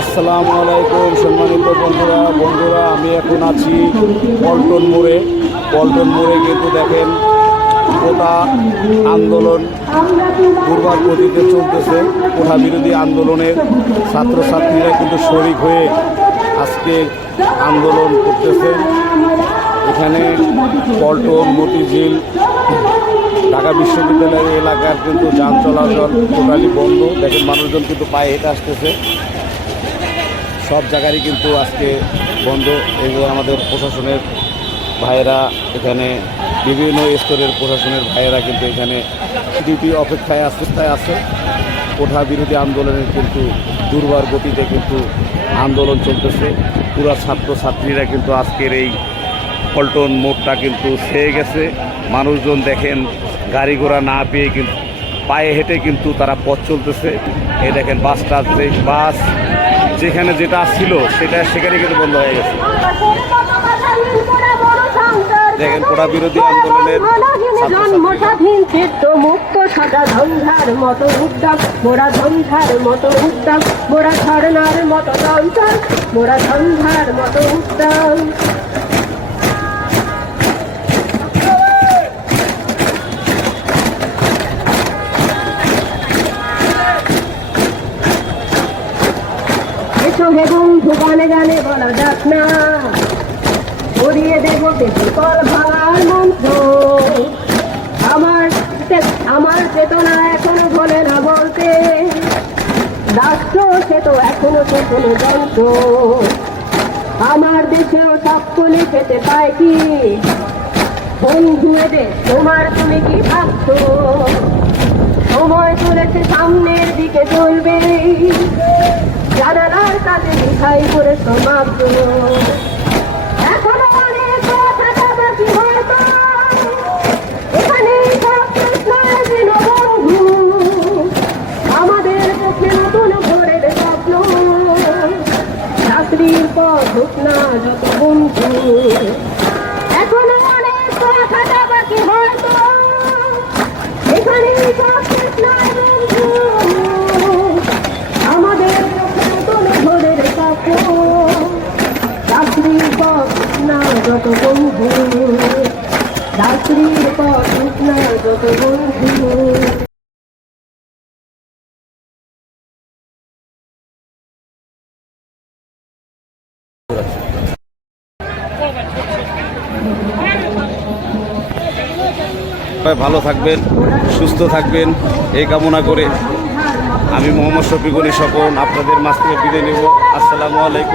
আসসালামু আলাইকুম, সম্মানিত বন্ধুরা বন্ধুরা, আমি এখন আছি পল্টন মোড়ে। পল্টন মোড়ে কিন্তু দেখেন কোটা আন্দোলন দুর্বার গতিতে চলতেছে। কোটা বিরোধী আন্দোলনের ছাত্রছাত্রীরা কিন্তু শরিক হয়ে আজকে আন্দোলন করতেছে। এখানে পল্টন, মতিঝিল, ঢাকা বিশ্ববিদ্যালয়ের এলাকার কিন্তু যান চলাচল টোটালি বন্ধ। দেখেন মানুষজন কিন্তু পায়ে হেঁটে আসতেছে। সব জায়গারই কিন্তু আজকে বন্ধ এগুলো আমাদের প্রশাসনের ভাইয়েরা এখানে বিভিন্ন স্তরের প্রশাসনের ভাইয়েরা কিন্তু এখানে ডিউটি অপেক্ষায় অবস্থায় আছে। কোঠা বিরোধী আন্দোলনের কিন্তু দুর্বার গতিতে কিন্তু আন্দোলন চলতেছে। পুরা ছাত্রছাত্রীরা কিন্তু আজকের এই পল্টন মোড়টা কিন্তু ছেয়ে গেছে। মানুষজন দেখেন, গাড়ি ঘোড়া না পেয়ে কিন্তু পায়ে হেঁটে কিন্তু তারা পথ চলতেছে। এই দেখেন বাসটা যে বাস যেখানে যেটা ছিল, সেটা সেখানে কিন্তু বন্ধ হয়ে গেছে। দেখেন বিরোধী আন্দোলনের মুক্ত মতো মোরা ধন্ধার মতো উদ্যম, মোরা মতো মোরা ঝঞ্ঝার মতো উদ্যম। হে বন্ধু গানে গানে বলা যাক না। উড়িয়ে দেব বিকল ভাঙার মন্ত্র। আমার আমার চেতনা এখনও বলে না বলতে। রাষ্ট্র সে তো এখনও তো কোনো যন্ত্র আমার দেশেও সকলে খেতে পায় কি? বন্ধু এদের, তোমার তুমি কি ভাবছ? সময় চলেছে সামনের দিকে চলবে। জানালার কাজে মিঠাই করে সমাপ্ত। এখনও অনেক কথা আমাদের পক্ষে নতুন ভোরের স্বপ্ন। চাকরির পর হোক না যত পথ যত বন্ধু না যত বন্ধু ভালো থাকবেন, সুস্থ থাকবেন, এই কামনা করে আমি মোহাম্মদ শফিকুল সকল আপনাদের মাছ থেকে বিদায় নেব। আসসালামু আলাইকুম।